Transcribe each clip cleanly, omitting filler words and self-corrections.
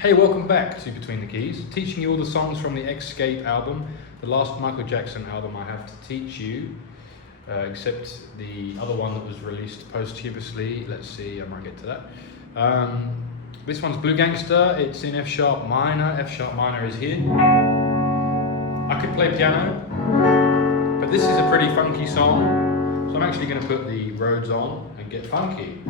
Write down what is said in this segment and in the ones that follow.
Hey, welcome back to Between the Keys, teaching you all the songs from the Escape album, the last Michael Jackson album I have to teach you, except the other one that was released posthumously. Let's see, I might get to that. This one's Blue Gangsta, it's in F sharp minor. F sharp minor is here. I could play piano, but this is a pretty funky song, so I'm actually going to put the Rhodes on and get funky.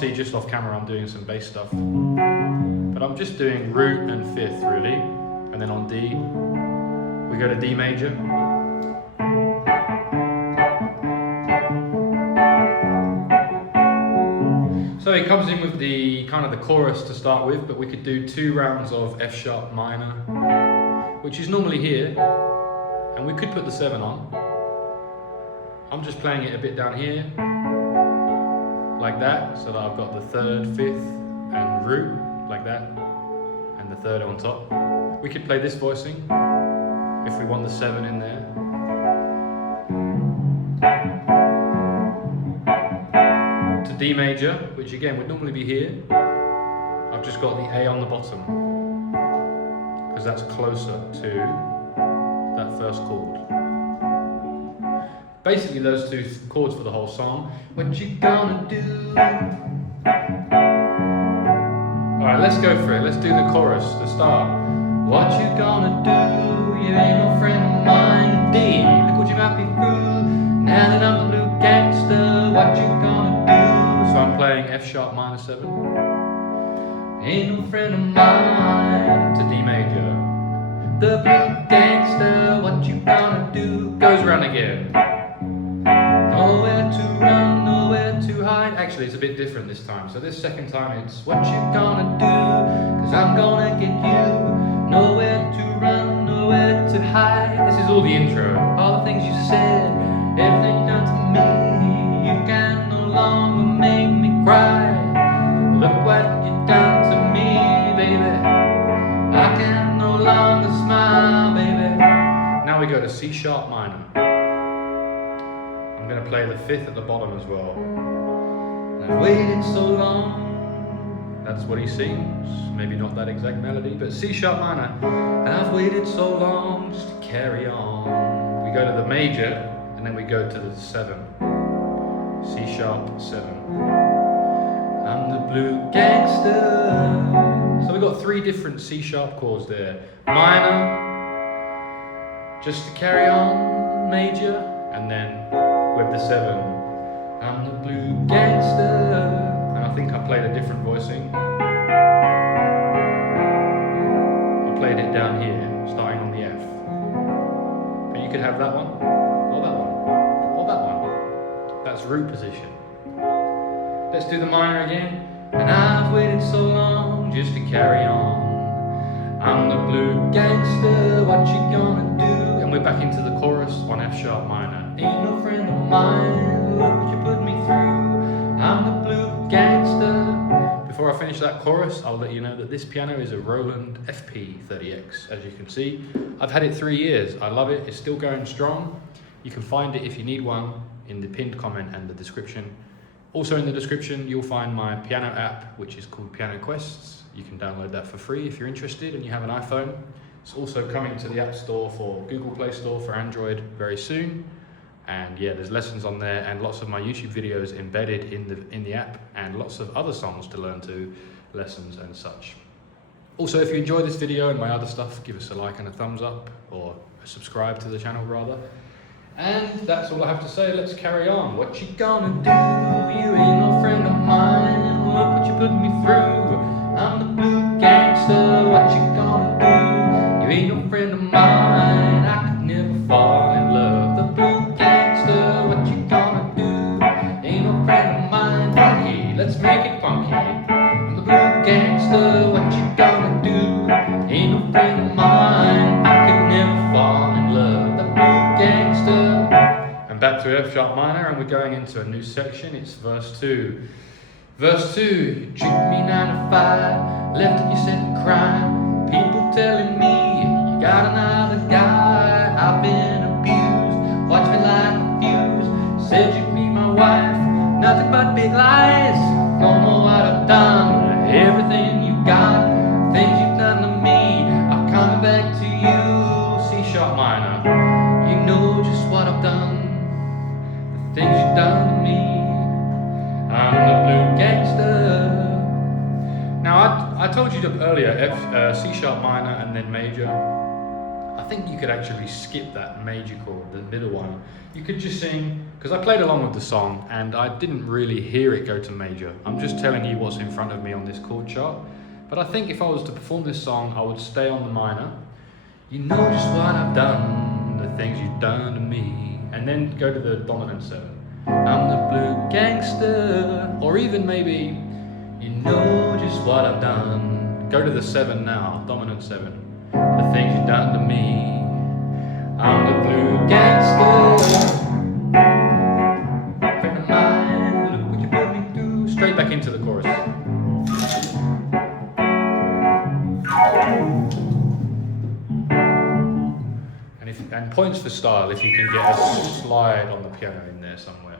See just off camera I'm doing some bass stuff, but I'm just doing root and fifth really, and then on D we go to D major, so it comes in with the kind of the chorus to start with, but we could do 2 rounds of F sharp minor, which is normally here, and we could put the 7 on. I'm just playing it a bit down here like that, so that I've got the 3rd, 5th and root like that, and the 3rd on top. We could play this voicing if we want the 7 in there. To D major, which again would normally be here, I've just got the A on the bottom because that's closer to that first chord. Basically those 2 chords for the whole song. What you gonna do? Alright, let's go for it. Let's do the chorus to start. What you gonna do? You ain't no friend of mine. D, look what you might be through. Now that I'm the Blue Gangsta, what you gonna do? So I'm playing F sharp minor 7. Ain't no friend of mine. To D major. The Blue Gangsta, what you gonna do? Goes around again. Nowhere to run, nowhere to hide. Actually, it's a bit different this time. So this second time it's what you gonna do, cause I'm gonna get you. Nowhere to run, nowhere to hide. This is all the intro. All the things you said, everything you done to me. You can no longer make me cry. Look what you done to me, baby. I can no longer smile, baby. Now we go to C sharp minor. I'm going to play the 5th at the bottom as well. I've waited so long. That's what he sings. Maybe not that exact melody, but C sharp minor. I've waited so long just to carry on. We go to the major, and then we go to the 7. C sharp 7. I'm the Blue Gangsta. So we've got 3 different C sharp chords there. Minor, just to carry on, major, and then with the 7. I'm the Blue Gangsta. And I think I played a different voicing. I played it down here, starting on the F. But you could have that one, or that one, or that one. That's root position. Let's do the minor again. And I've waited so long just to carry on. I'm the Blue Gangsta, what you gonna do? And we're back into the chorus on F sharp minor. Ain't no friend of mine, look what you put me through. I'm the Blue Gangsta. Before I finish that chorus, I'll let you know that this piano is a Roland FP-30X. As you can see, I've had it 3 years. I love it, it's still going strong. You can find it if you need one in the pinned comment and the description. Also in the description, you'll find my piano app, which is called Piano Quests. You can download that for free if you're interested and you have an iPhone. It's also coming to the App Store for Google Play Store for Android very soon. And yeah, there's lessons on there and lots of my YouTube videos embedded in the app, and lots of other songs to learn to, lessons and such. Also, if you enjoy this video and my other stuff, give us a like and a thumbs up, or subscribe to the channel rather. And that's all I have to say. Let's carry on. What you gonna do? You ain't no friend of mine. Look what you put me through. I'm the Blue Gangsta. What you gonna do? You ain't no friend of mine. I could never fall in love. The Blue Gangsta. What you gonna do? Ain't no friend of mine. Funky. Let's make it funky. I'm the Blue Gangsta. What you gonna do? Ain't no friend of mine. I could never fall in love. The Blue Gangsta. And back to F sharp minor, and we're going into a new section. It's verse 2. Verse 2, you tricked me 9 to 5, left and you said to cry. People telling me you got another guy. I've been abused, watch me like a things you've done to me. I'm the Blue Gangsta. Now I told you earlier C sharp minor and then major. I think you could actually skip that major chord, the middle one. You could just sing, because I played along with the song and I didn't really hear it go to major. I'm just telling you what's in front of me on this chord chart. But I think if I was to perform this song, I would stay on the minor. You know just what I've done, the things you've done to me. And then go to the dominant 7. I'm the Blue Gangsta. Or even maybe, you know just what I've done. Go to the 7 now, dominant 7. The things you've done to me. I'm the Blue Gangsta. Friend of mine, look what you put me through. Straight back into the chorus. And points for style if you can get a slide on the piano in there somewhere.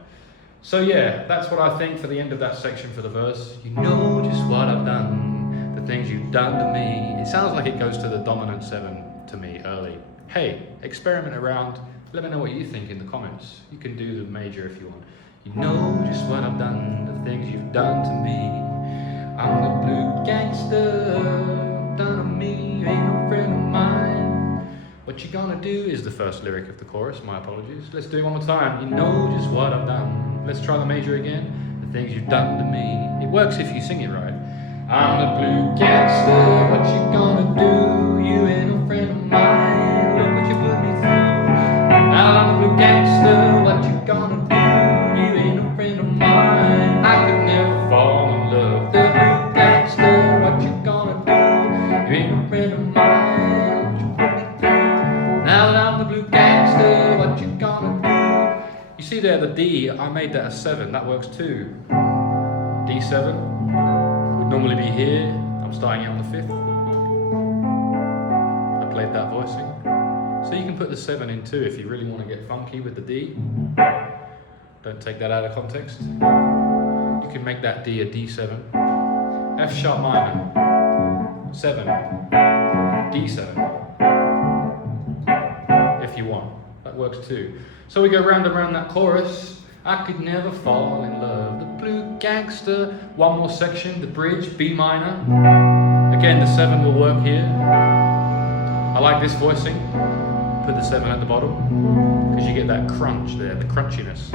So yeah, that's what I think for the end of that section for the verse. You know just what I've done, the things you've done to me. It sounds like it goes to the dominant 7 to me early. Hey, experiment around. Let me know what you think in the comments. You can do the major if you want. You know just what I've done, the things you've done to me. I'm the Blue Gangsta, done to me, you ain't no friend of mine. What you gonna do is the first lyric of the chorus, my apologies. Let's do it one more time. You know just what I've done. Let's try the major again. The things you've done to me. It works if you sing it right. I'm the Blue Gangsta, what you gonna do? You ain't no friend of mine. Look what you put me through. Now I'm the Blue Gangsta, what you gonna do? You ain't no friend of mine. I could never fall in love. The Blue Gangsta, what you gonna do? You ain't no friend of mine. Now that I'm the Blue Gangsta, what you gonna do? You see there, the D, I made that a 7, that works too. D7 would normally be here, I'm starting it on the 5th. I played that voicing. So you can put the 7 in too if you really want to get funky with the D. Don't take that out of context. You can make that D a D7. F sharp minor, 7, D7. If you want, that works too. So we go round and round that chorus. I could never fall in love, the Blue Gangsta. One more section, the bridge, B minor. Again, the 7 will work here. I like this voicing. Put the 7 at the bottom because you get that crunch there, the crunchiness.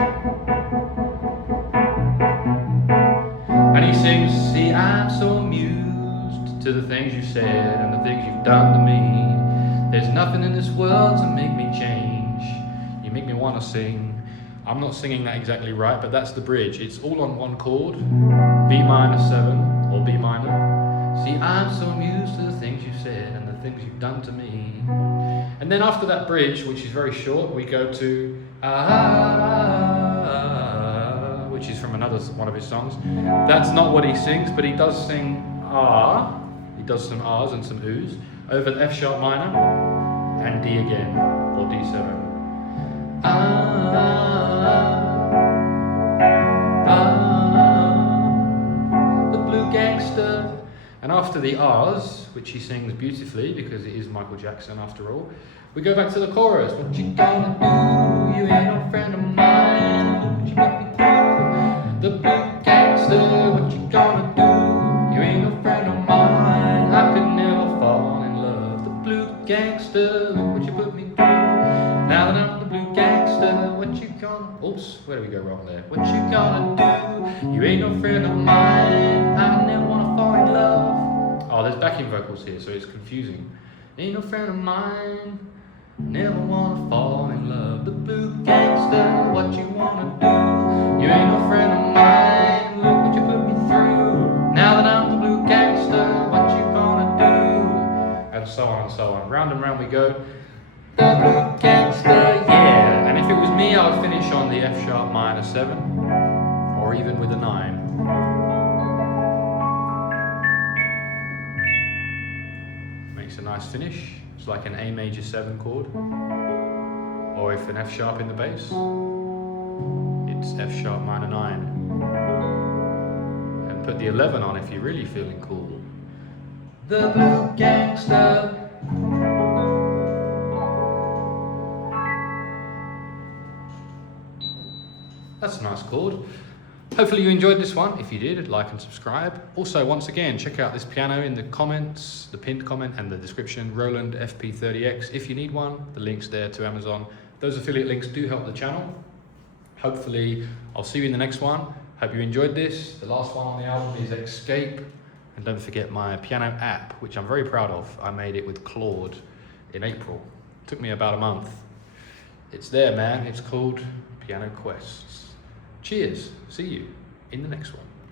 And he sings, see, I'm so amused to the things you said and the things you've done to me. There's nothing in this world to make me change. You make me want to sing. I'm not singing that exactly right, but that's the bridge. It's all on one chord, B minor 7 or B minor. See, I'm so amused to the things you've said and the things you've done to me. And then after that bridge, which is very short, we go to which is from another one of his songs. That's not what he sings, but he does sing ah. He does some ahs and some oohs over the F sharp minor and D again, or D7. The Blue Gangsta. And after the ahs, which he sings beautifully because it is Michael Jackson after all, we go back to the chorus. What you gonna do? You ain't no friend of mine. Look what you make me do. The Blue Gangsta. What you gonna do? You ain't no friend of mine. I could never fall in love. The Blue Gangsta. Look what you put me through. Now that I'm the Blue Gangsta, what you gonna... Oops, where do we go wrong there? What you gonna do? You ain't no friend of mine. I never wanna fall in love. Oh, there's backing vocals here, so it's confusing. Ain't no friend of mine. Never wanna fall in love. The Blue Gangsta, what you wanna do? You ain't no friend of mine. Look what you put me through. Now that I'm the Blue Gangsta, what you gonna do? And so on and so on. Round and round we go. The Blue Gangsta, yeah. And if it was me, I would finish on the F sharp minor 7, or even with a 9. Makes a nice finish. It's like an A major 7 chord, or if an F sharp in the bass, it's F sharp minor 9. And put the 11 on if you're really feeling cool. The Blue Gangsta. That's a nice chord. Hopefully you enjoyed this one. If you did, like and subscribe. Also, once again, check out this piano in the comments, the pinned comment and the description, Roland FP-30X. If you need one, the link's there to Amazon. Those affiliate links do help the channel. Hopefully, I'll see you in the next one. Hope you enjoyed this. The last one on the album is Escape. And don't forget my piano app, which I'm very proud of. I made it with Claude in April. Took me about a month. It's there, man. It's called Piano Quests. Cheers. See you in the next one.